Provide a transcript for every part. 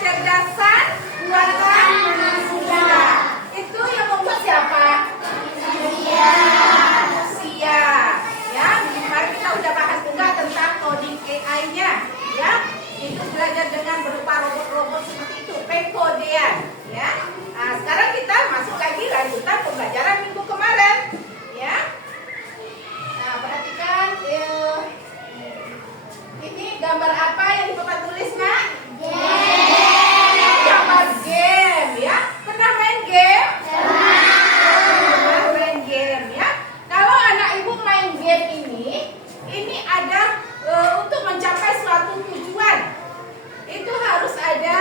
kecerdasan buatan manusia. Itu yang membuat siapa? Manusia. Ya, kemarin kita udah bahas juga tentang coding AI-nya. Ya, itu belajar dengan berupa robot-robot seperti itu, pengkodean. Ya, nah, sekarang kita masuk lagi lanjutan pembelajaran minggu kemarin. Ya, nah perhatikan ini gambar apa yang Bapak tulis, Nak? Gambar game, ya. Pernah main game? Pernah main game, ya. Kalau anak ibu main game ini ada untuk mencapai suatu tujuan. Itu harus ada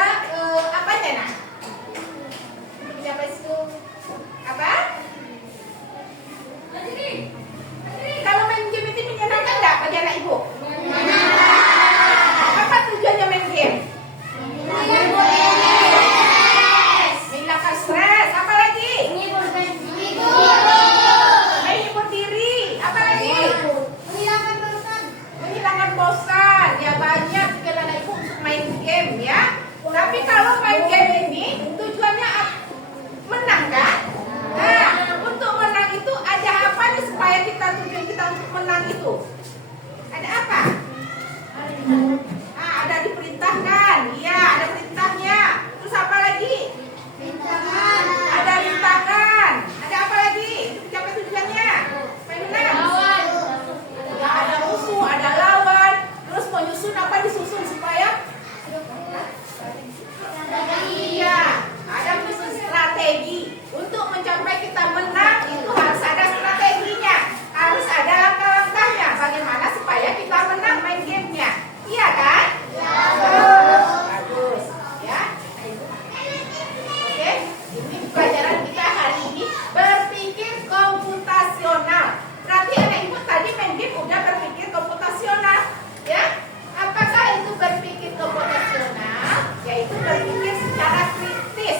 apanya, Nak? Mencapai suatu apa? Kalau main game itu menyenangkan nggak bagi anak ibu? Apa tujuannya main game? Menghilangkan stres. Apa lagi? Menghibur diri. Apa lagi? Menghilangkan bosan. Ya banyak sekali anak ibu untuk main game, ya. Tapi kalau main game ini tujuannya menang, kan? Nah, untuk menang itu ada apa nih supaya tujuan kita untuk menang itu? Ada apa? Nah, ada diperintahkan. Iya, ada perintahnya. Terus apa lagi? Ada rintangan. Ada apa lagi? Mencapai tujuannya? Supaya menang. Ya, ada musuh, ada lawan. Terus menyusun apa disusun supaya? Iya, ada menyusun strategi. Untuk mencapai kita menang itu harus ada strateginya. Harus ada langkah-langkahnya. Bagaimana supaya kita menang main gamenya? Iya kan? Bagus. Ya. Oke. Ini pelajaran kita hari ini berpikir komputasional. Berarti anak ibu tadi main game udah berpikir komputasional. Ya. Apakah itu berpikir komputasional? Yaitu berpikir secara kritis.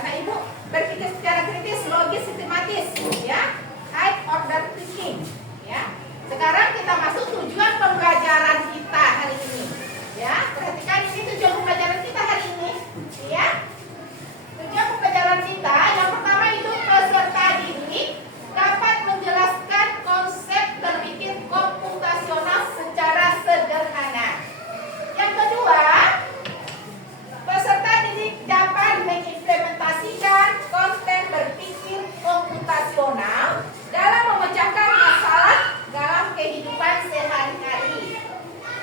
Anak ibu berpikir secara kritis, logis, sistematis. Ya. High order thinking. Ya. Sekarang kita masuk tujuan pembelajaran kita hari ini. Ya, perhatikan ini tujuan pembelajaran kita hari ini. Ya. Tujuan pembelajaran kita yang pertama itu peserta didik dapat menjelaskan konsep berpikir komputasional secara sederhana. Yang kedua, peserta didik dapat mengimplementasikan konsep berpikir komputasional dalam memecahkan masalah dalam kehidupan sehari-hari.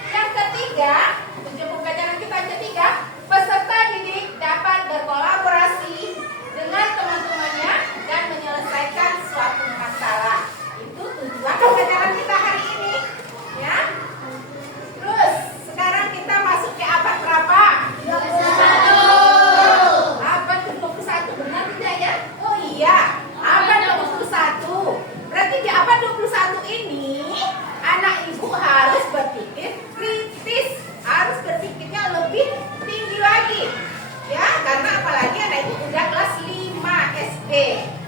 Yang ketiga, tujuan pembelajaran kita yang ketiga, peserta didik dapat berkolaborasi dengan teman-temannya dan menyelesaikan suatu masalah. Itu tujuan pembelajaran kita hari ini. Ya. Terus, sekarang kita masuk ke abad berapa? 21. Abad ke-21, benar tidak ya? Oh iya, abad ke-21. Berarti di abad 21 ini anak ibu harus berpikir kritis, harus berpikirnya lebih tinggi lagi. Ya, karena apalagi anak ibu udah kelas 5 SD,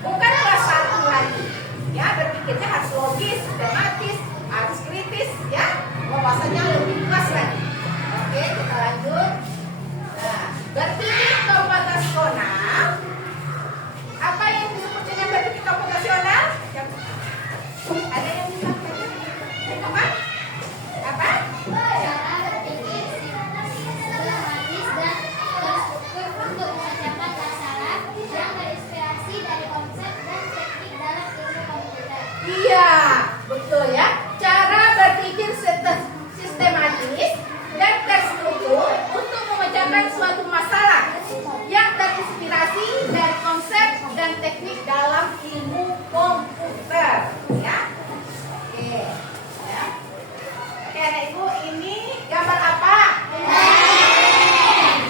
bukan kelas 1 lagi. Ya, berpikirnya harus logis, sistematis, harus kritis, ya. Wawasannya lebih luas lagi. Oke, kita lanjut. Nah, berpikir komputasional. Apa yang disebut dengan berpikir komputasional? Ada yang bilang apa? Apa? Untuk memecahkan masalah yang terinspirasi dari konsep dan teknik dalam ilmu komputer. Iya, betul ya. Cara berpikir sistematis dan terstruktur untuk memecahkan suatu masalah yang terinspirasi dari konsep dan teknik dalam ilmu komputer. Ya. Oke. Ya. Oke, anak ibu, ini gambar apa?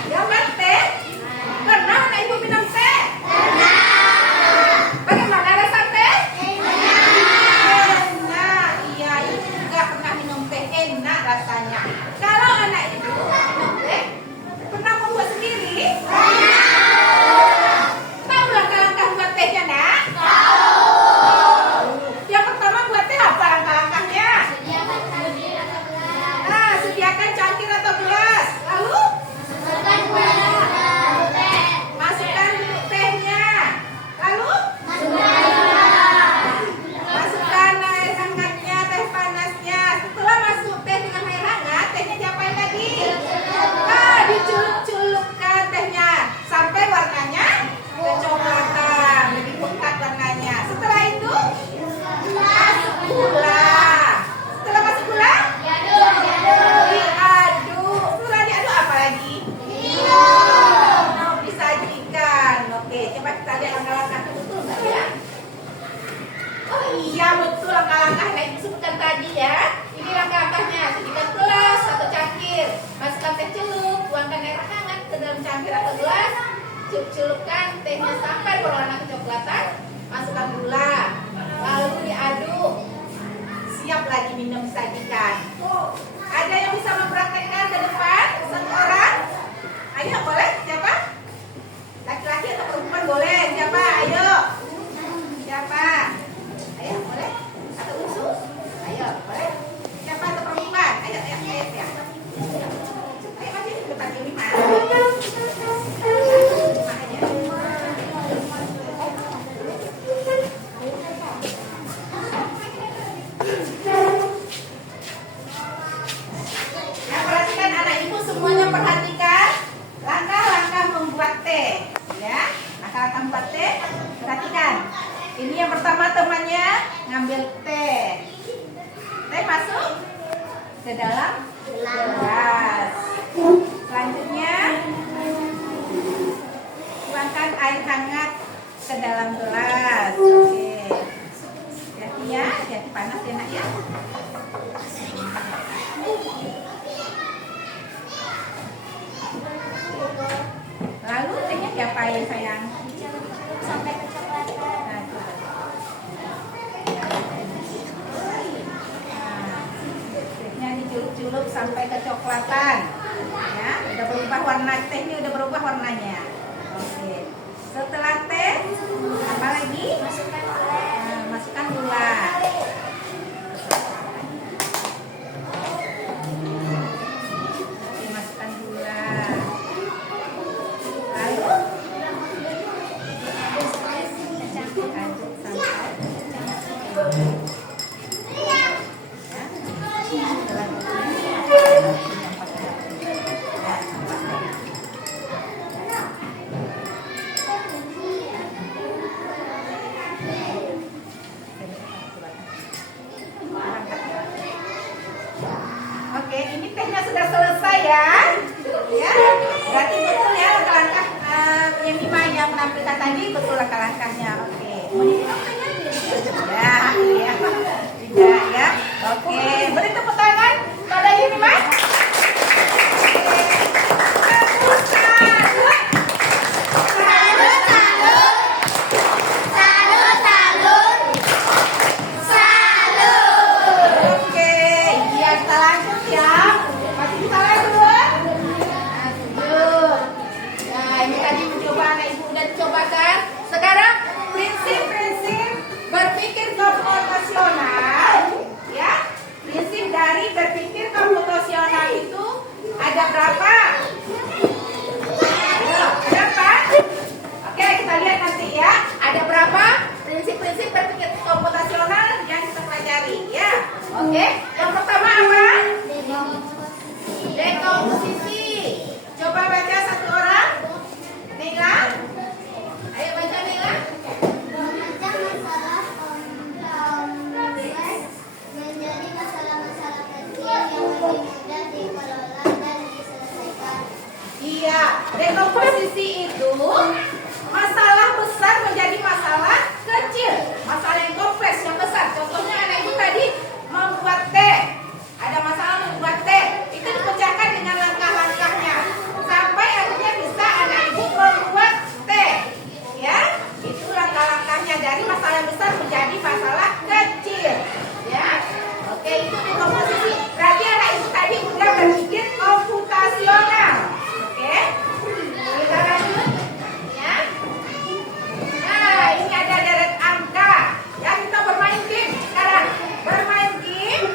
Gambar teh. Pernah anak ibu minum teh? Bagaimana rasa teh? Enak. Iya, ibu juga pernah minum teh, enak rasanya. Kalau anak ibu minum teh, pernah membuat sendiri? Tahu langkah-langkah buat tehnya, Nak? kira ke gelas, celupkan tehnya sampai berwarna kecoklatan, masukkan gula, lalu diaduk, siap lagi minum disajikan. Ada yang bisa mempraktekkan ke depan? Satu orang? Ayo, boleh? Siapa? Laki-laki atau perempuan boleh? Siapa? Ayo. Siapa? Ayo, boleh? Atau usus? Ayo, boleh? Siapa atau perempuan? Ayo, ayo, ayo, ya. Ayo, maju ke depan ini, Mas. Nah, perhatikan anak ibu semuanya, perhatikan langkah-langkah membuat teh, ya. Langkah-langkah membuat teh, perhatikan. Ini yang pertama temannya ngambil teh. Teh masuk ke dalam gelas. Selanjutnya tuangkan air hangat ke dalam gelas. Oke. Hati ya, hati panas ya nak ya. Lalu tehnya diapain sayang? Sampai kecoklatan. Nah, coba. Tehnya dicelup-celup sampai kecoklatan. Ya, udah berubah warna, tehnya udah berubah warnanya. Oke. Setelah teh, apa lagi? Masukkan gula. Nah, masukkan gula. Oke, masukkan gula. Lalu aduk sampai Oke, ini tehnya sudah selesai ya. Ya, berarti betul ya langkah-langkah yang Mima yang menampilkan tadi betul langkah-langkahnya. Oke, mau diminum tehnya? Ya, iya. Tidak ya. Oke, beri tepuk tangan pada Mima. Oke, iya kita lanjut ya. Masih bisa lanjut? Lanjut. Nah, ini tadi mencoba anak ibu udah dicobakan. Sekarang prinsip-prinsip berpikir komputasional, ya. Prinsip dari berpikir komputasional itu ada berapa? Ayo, berapa? Oke, kita lihat nanti ya. Ada berapa prinsip-prinsip berpikir komputasional yang kita pelajari ya. Oke, yang pertama apa? Dekomposisi. Coba baca satu orang. Nila. Ayo baca Nila. Memecah masalah kompleks menjadi masalah-masalah kecil yang lebih mudah dikelola dan diselesaikan. Iya, dekomposisi itu masalah besar menjadi masalah kecil. Masalah yang kompleks, yang besar. Contohnya anak ibu tadi membuat teh. Ada masalah membuat teh. Itu dipecahkan dengan langkah-langkahnya. Sampai akhirnya bisa anak ibu membuat teh. Ya, itu langkah-langkahnya dari masalah yang besar menjadi masalah kecil. Ya, oke itu dekomposisi. Berarti anak ibu tadi udah berpikir komputasional. Oke, kita lanjut. Ya. Nah, ini ada deret angka. Ya, kita bermain game sekarang. Bermain game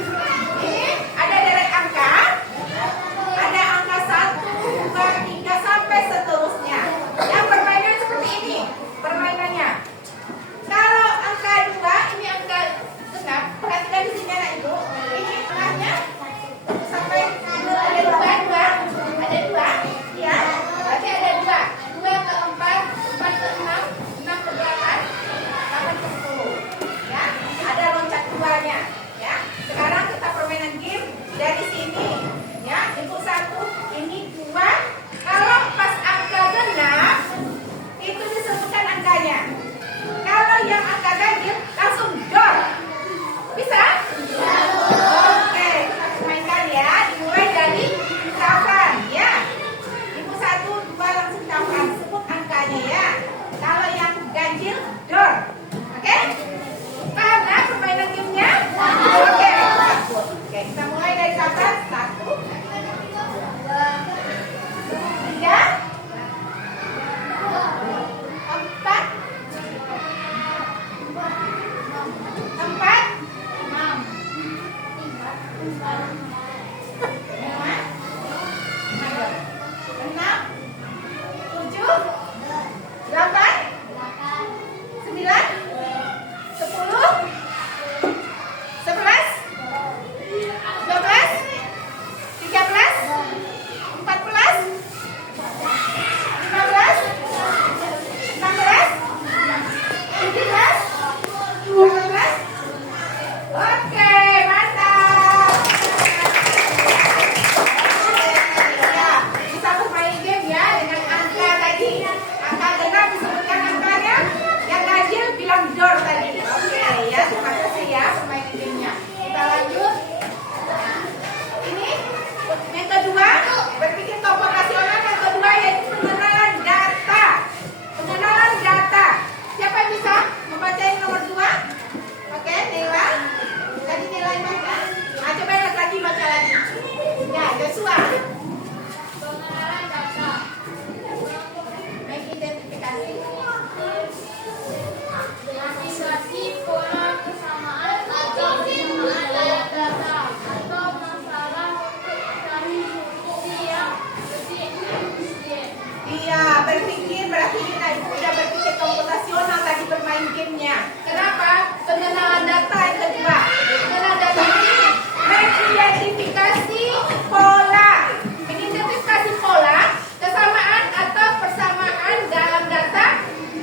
Iya, berpikir berarti Nah Ibu udah berpikir komputasional tadi bermain gamenya. Kenapa? Pengenalan data yang kedua. Pengenalan data ini mengidentifikasi pola. Mengidentifikasi pola, kesamaan atau persamaan dalam data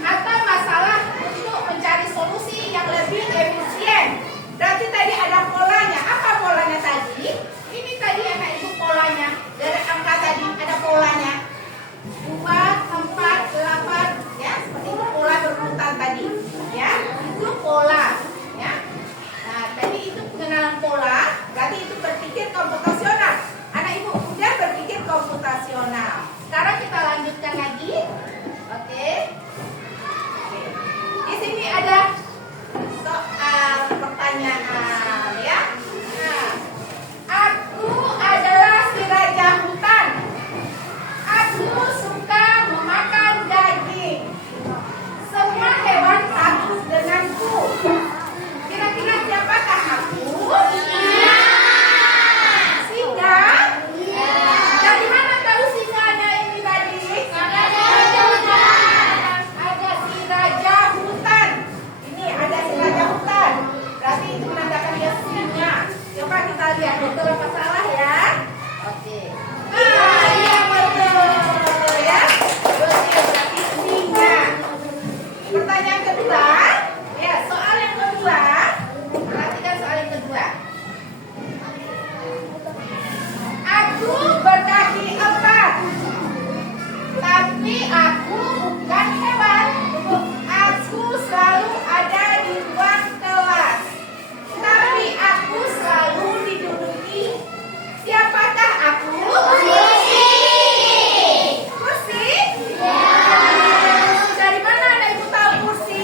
atau masalah untuk mencari solusi yang lebih efisien. Berarti tadi ada polanya. Apa polanya tadi? Ini tadi anak Ibu polanya. Dari angka tadi ada polanya. 2, 4, 8, ya, seperti itu pola berurutan tadi, ya, itu pola, ya. Nah, tadi itu pengenalan pola, berarti itu berpikir komputasional. Anak Ibu udah berpikir komputasional. Sekarang kita lanjutkan lagi, oke? Oke. Di sini ada soal pertanyaan, ya. Nah, aku adalah si raja hutan. Aku suka memakan daging. Semua hewan takut denganku. Kira-kira siapakah aku? Singa? Dari mana tahu singanya ini tadi? Ada si raja hutan. Ini ada si raja hutan. Berarti itu menandakan dia singa. Coba kita lihat betul apa salah ya. Oke. Iya betul ya. Betul berarti singa. Pertanyaan kedua, ya soal yang kedua. Perhatikan soal yang kedua. Aku berkaki 4, tapi aku bukan hewan. Aku selalu ada di ruang kelas, tapi aku selalu diduduki. Siapakah aku? Kursi? Dari mana Anak Ibu tahu kursi?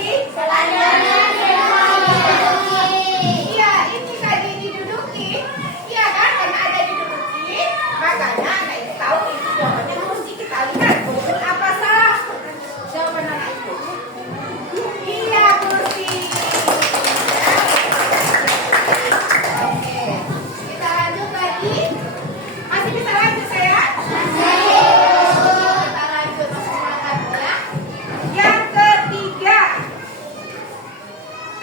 Iya, ini tadi diduduki. Iya kan? Karena ada diduduki, makanya Anak Ibu tahu itu jawabannya kursi. Kita lihat betul apa salah jawaban Anak Ibu. Iya, kursi. Oke, kita lanjut lagi. Masih bisa lanjut saya? Kita lanjut semangat ya. Yang ketiga,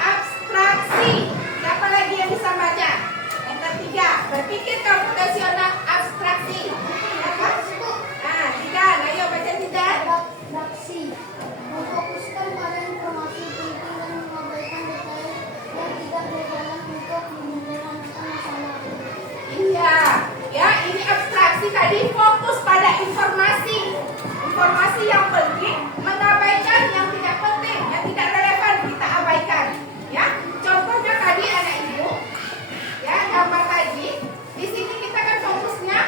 abstraksi. Siapa lagi yang bisa baca? Yang ketiga, berpikir komputasional abstraksi. Siapa? Nah, Tidan, ayo baca Tidan. Abstraksi memfokuskan pada informasi penting dan mengabaikan detail yang tidak relevan untuk menyederhanakan masalah. Iya, ya ini abstraksi tadi fokus pada informasi. Informasi yang penting, mengabaikan yang tidak penting, yang tidak relevan kita abaikan. Ya, contohnya tadi Anak Ibu, ya gambar tadi. Di sini kita kan fokusnya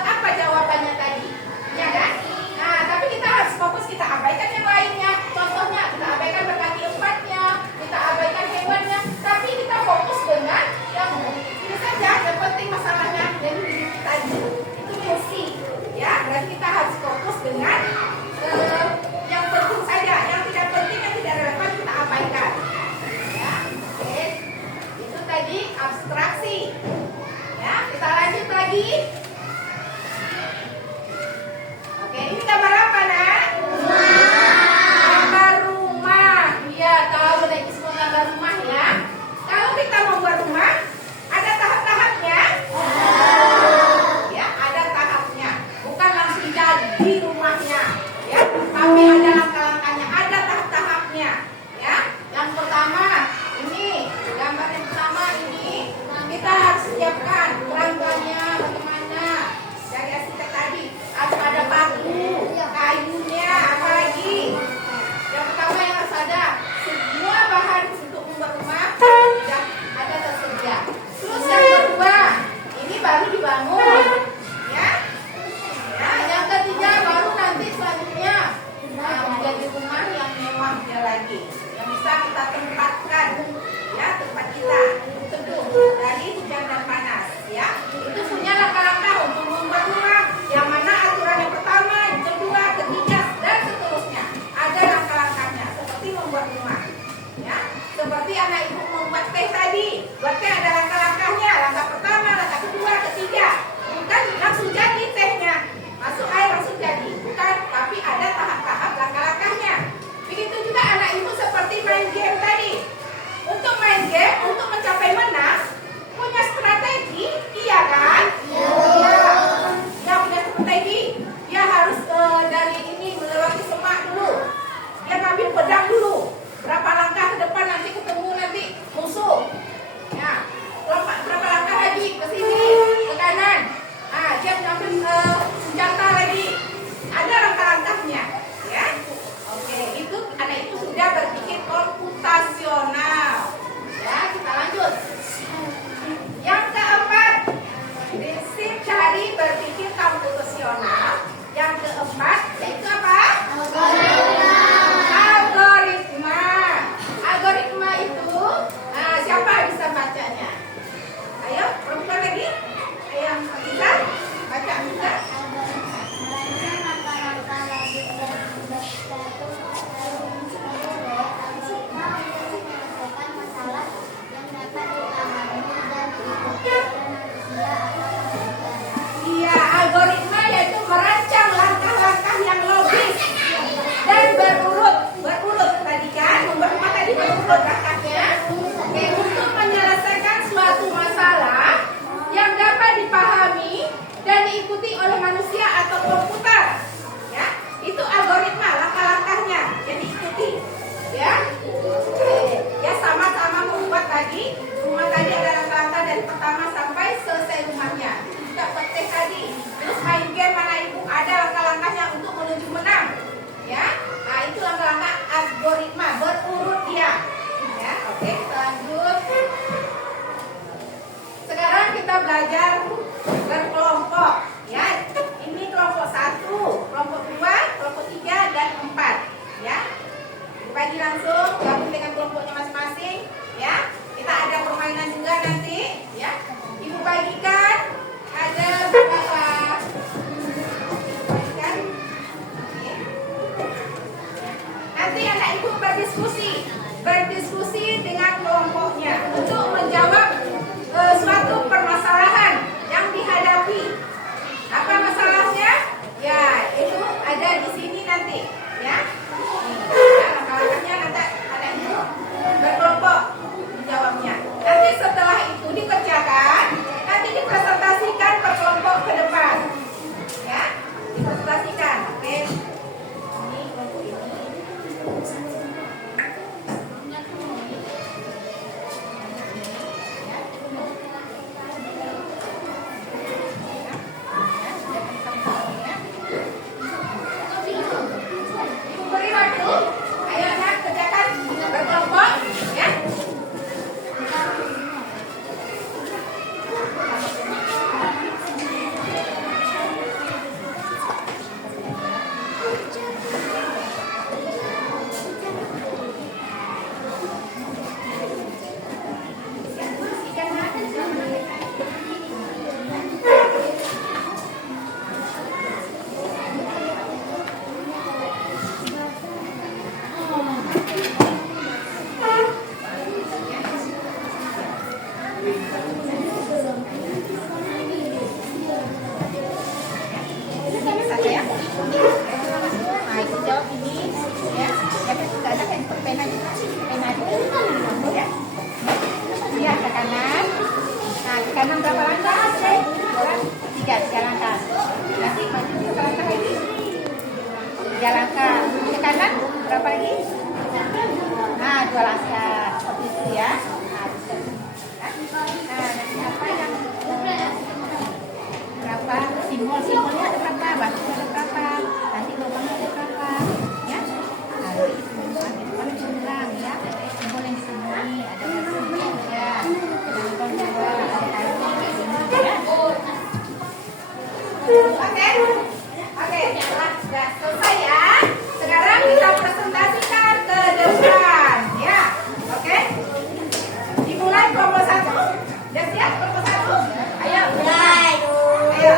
apa jawabannya tadi, ya kan? Nah, tapi kita harus fokus kita abaikan yang lainnya. Contohnya kita abaikan berkaki 4-nya, kita abaikan hewannya, tapi kita fokus dengan yang ini saja. Yang penting masalahnya yang ini tadi itu kursi, ya. Berarti kita harus fokus dengan yang penting saja, yang tidak penting yang tidak relevan kita abaikan. Ya, oke. Itu tadi abstraksi. Ya, kita lanjut lagi. Oke, ini gambar apa, Nak? Gambar rumah. Iya, tahu Nek semua gambar rumah ya. Kalau kita mau buat rumah, ada tahap-tahapnya. Ya, ada tahapnya. Bukan langsung jadi rumahnya, ya. Tapi ada langkah-langkahnya, ada tahap-tahapnya, ya. Yang pertama, ini gambar yang pertama ini kita harus siapkan kerangkanya bagaimana. Dari arsitek tadi harus ada paku, kayunya, apa lagi? Yang pertama yang harus ada semua bahan untuk membuat rumah sudah ada tersedia. Terus yang kedua, ini baru dibangun, ya. Nah, yang ketiga baru nanti selanjutnya. Nah, Yaitu apa? Algoritma. Algoritma itu siapa bisa bacanya? Ayo, perempuan lagi. Ayo, bisa baca juga. Iya, algoritma yaitu merancang langkah-langkah yang logis dan berurut tadi kan, tadi berurut langkahnya. Oke, untuk menyelesaikan suatu masalah yang dapat dipahami dan diikuti oleh manusia atau komputer. Ya, itu algoritma, langkah-langkahnya yang diikuti. Ya, ya sama-sama membuat tadi. Rumah tadi ada langkah-langkah dari pertama sampai selesai rumahnya. Juga petik tadi. Terus main game mana ibu ada langkah-langkahnya untuk menuju menang. Ya, nah itu langkah-langkah algoritma berurut dia. Ya, oke, kita lanjut. Sekarang kita belajar berkelompok. Ya, ini kelompok 1, kelompok 2, kelompok 3 dan 4. Ya, dibagi langsung, gabung dengan kelompoknya masing-masing. Ya, kita ada permainan juga nanti. Ya, ibu bagikan ada berapa? Bagikan. Oke. Nanti anak ibu berdiskusi dengan kelompoknya untuk menjawab suatu permasalahan yang dihadapi. Apa masalahnya? Ya, itu ada di sini nanti. Ya, langkah-langkahnya nanti ada itu berkelompok menjawabnya. Nanti setelah itu dikerjakan, nanti dipresentasikan per kelompok ke depan. Ya, dipresentasikan. Oke. Ini kelompok ini. Beri waktu, ayo anak kerjakan berkelompok, ya. Ya. Nah, itu jawab ini, ya. Tapi nggak ada yang pena itu, ya. Iya, ke kanan. Nah, ke kanan berapa langkah? 3 langkah. Nanti maju berapa langkah lagi? 3 langkah. Ke kanan berapa lagi? Nah, 2 langkah. Seperti itu ya. Nah, nanti apa yang berapa simbolnya ada berapa, batu ada berapa, nanti lubangnya ada berapa, ya. Nah, di depan bisa bilang ya, simbol yang disembunyi ada batu ya, simbol 2 ada air ya. Oke, sudah selesai ya. Sekarang kita presentasikan ke depan, ya. Oke. Dimulai kelompok 1. Sudah siap kelompok 1? Ayo, mulai. Ayo.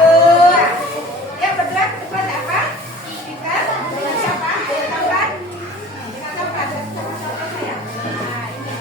Ya, berdua depan apa? Kita dengan siapa? Ayo tambah. Kita tambah. Ya. Nah, ini.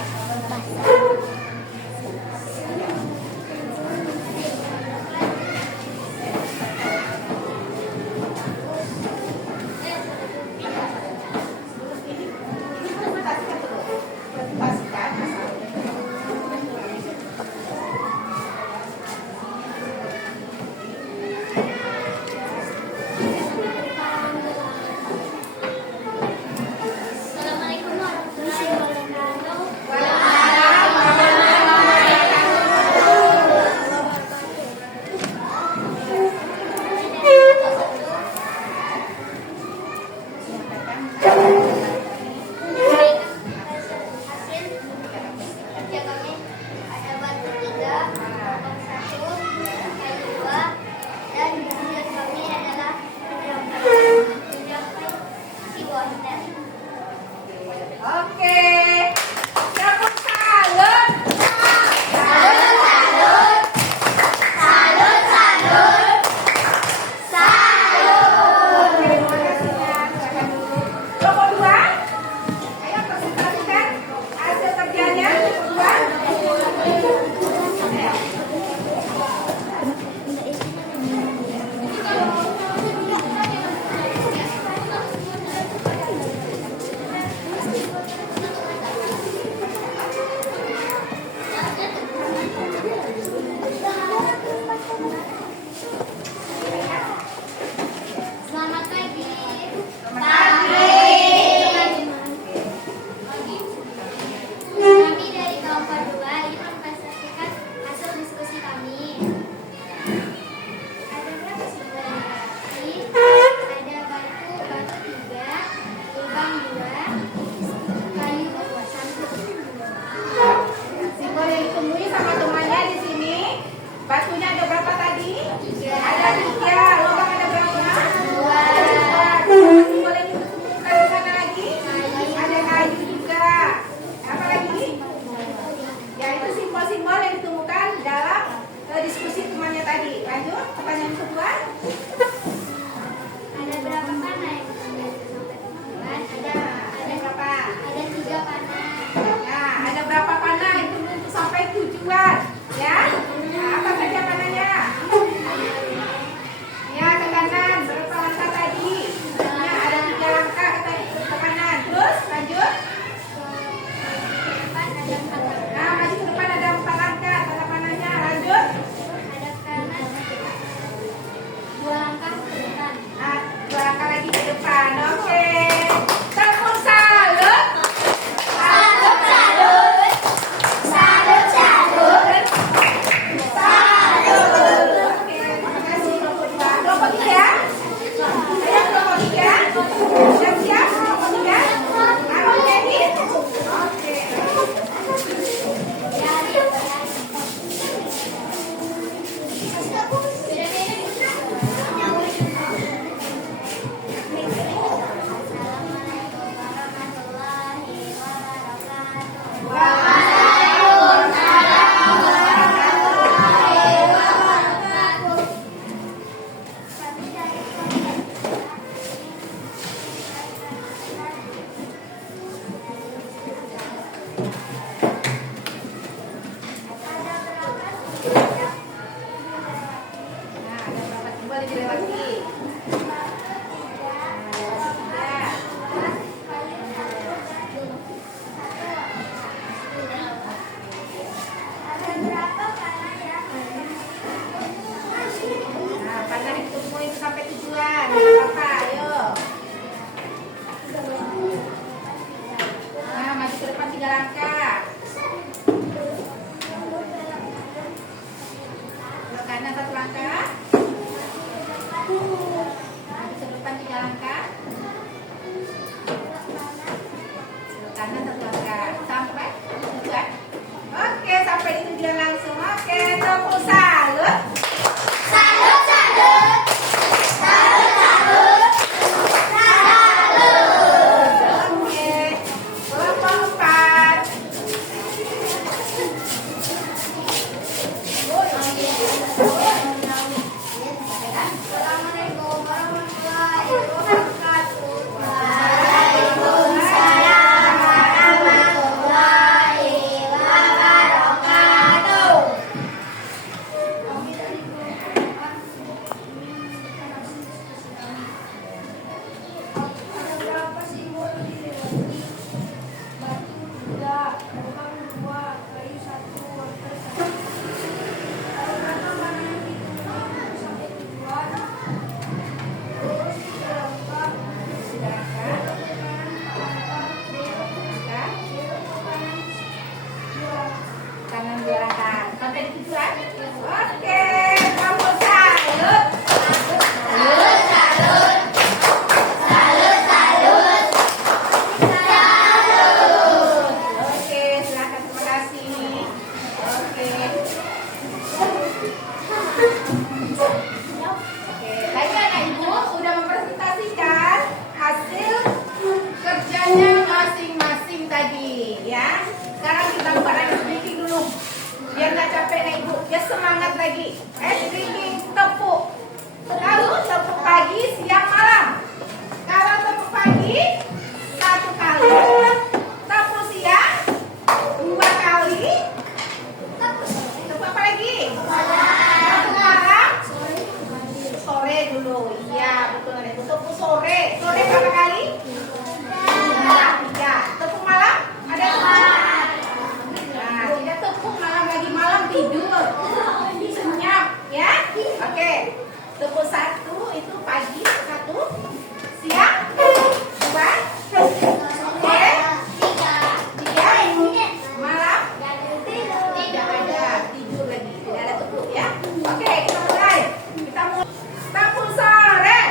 depan. Oke. Tepuk salut. Salut, salut. Salut, salut. Salut. Oke, terima kasih kelompok 2. Kelompok 3. Ayo kelompok 3. Siap-siap kelompok 3. Ayo jadi. Oke. Nah, ada berapa simbol yang dilewati? Nah, panah hitung semua itu sampai tujuan. Berapa? Ayo. Nah, maju ke depan 3 langkah. Ke kanan 1 langkah. Maju ke depan 3 langkah. Ke kanan 1 langkah. Sampai tujuan. Oke, sampai di tujuan langsung. Oke, tepuk salut. Salut, salut. Salut, salut. Salut. Oke, kelompok 4. Assalamualaikum warahmatullahi wabarakatuh. Waalaikumsalam warahmatullahi wabarakatuh. Ada berapa simbol yang dilewati? Batu 3, lubang 2, kayu 1, wortel 1. Ada berapa mana yang dihitung sampai tujuan? Terus 3 langkah. Silakan. Belok ke kanan 4 langkah. Belok ke kanan 2 langkah. Kanan 2 langkah. Sampai di tujuan. Oke, tepuk salut. Salut, salut. Salut, salut. Salut. Oke, silakan, terima kasih. Oke. Oke, tadi anak ibu sudah mempresentasikan hasil kerjanya masing-masing tadi, ya. Sekarang kita buat ice breaking dulu, biar nggak capek anak ibu, biar semangat lagi. Ice breaking tepuk. Lalu tepuk pagi, siang, malam. Kalau tepuk pagi 1 kali, tepuk siang 2 kali, tepuk apa lagi? Tepuk malam. Sore dulu, iya betul nih. Tepuk sore, sore berapa kali? 3. Tepuk malam ada malam. Nah, tidak tepuk malam lagi, malam tidur. Senyap, ya. Oke. Tepuk 1 itu pagi 1, siang 2, sore 3, malam tidak ada, tidur lagi, tidak ada tepuk, ya. Oke, kita mulai. Kita mulai. Tepuk sore.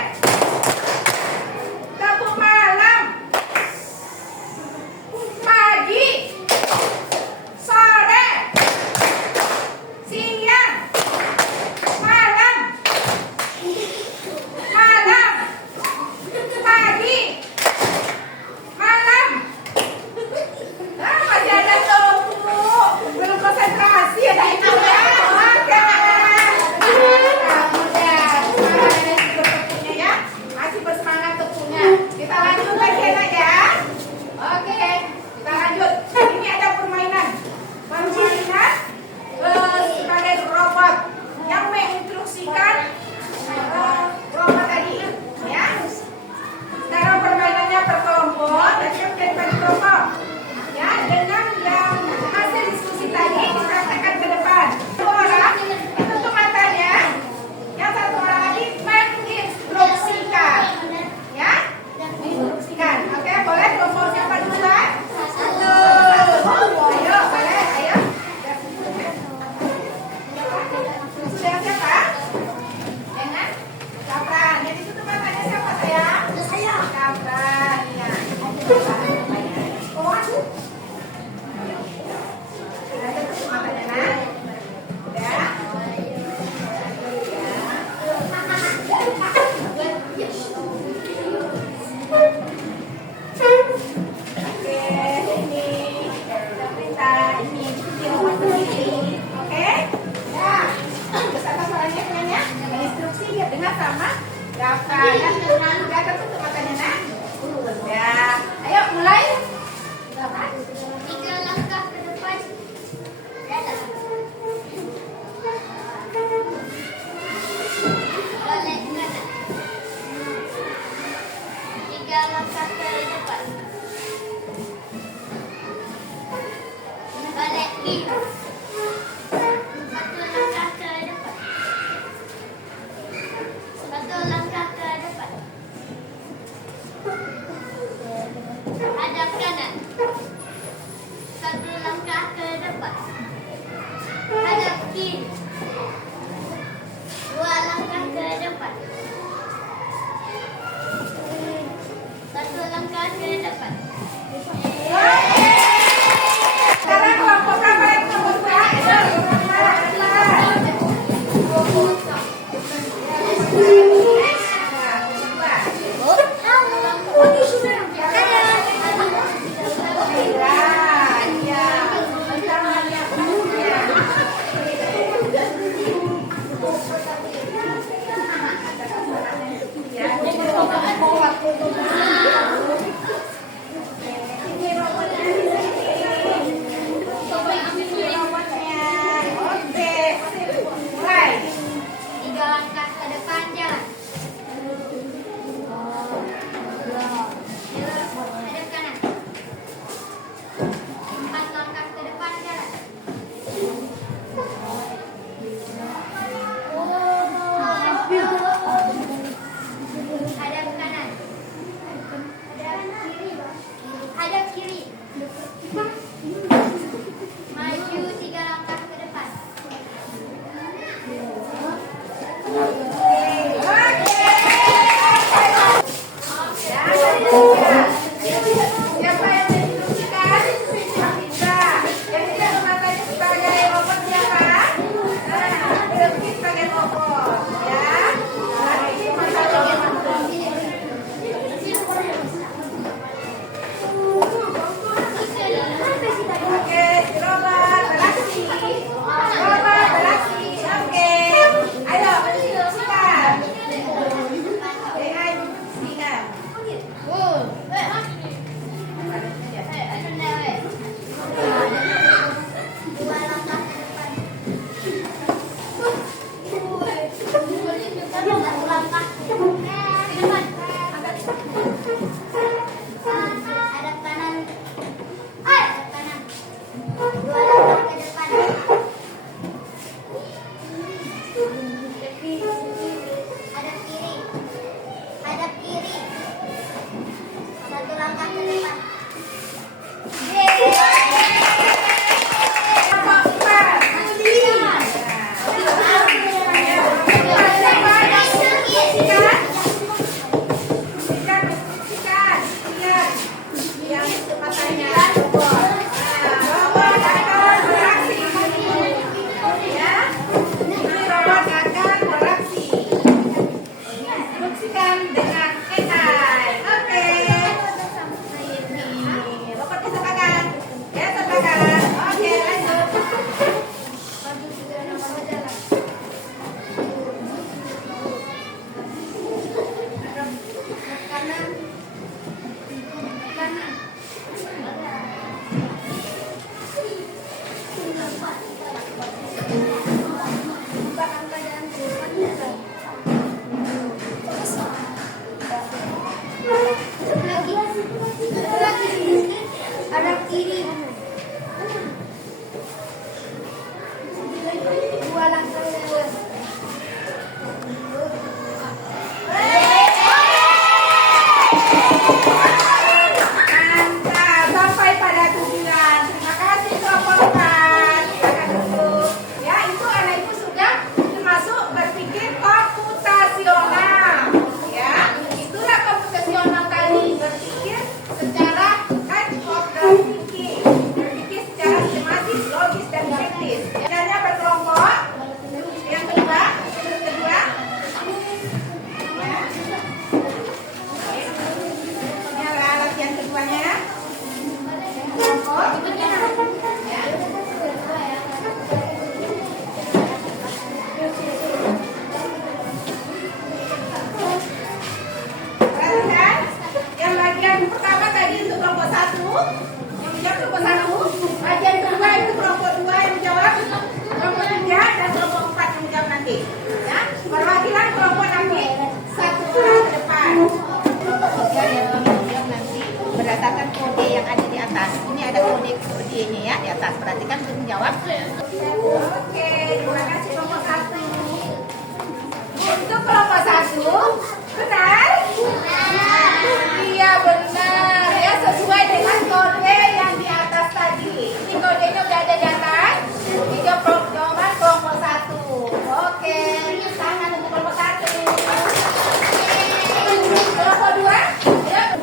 3 langkah ke depan. Balik kiri. 1 langkah ke depan. 1 langkah ke depan. Hadap kanan. 1 langkah ke depan. Hadap kiri. 2 langkah ke depan. 1 langkah ke depan. Sekarang kelompok apa yang membuka? berdasarkan kode yang ada di atas. Ini ada kodenya ya di atas. Perhatikan untuk menjawab. Oke, terima kasih kelompok 1. Untuk kelompok 1, benar? Iya benar ya, sesuai dengan kode yang di atas tadi. Ini kodenya udah ada di atas. Jawaban kelompok 1. Oke, tangan untuk kelompok 1. Kelompok 2, ya.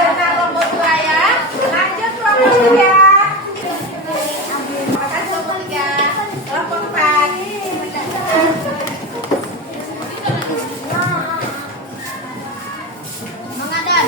Benar kelompok 2 ya. Lanjut kelompok 3. Terima kasih kelompok 3. Kelompok 4. Mengadan.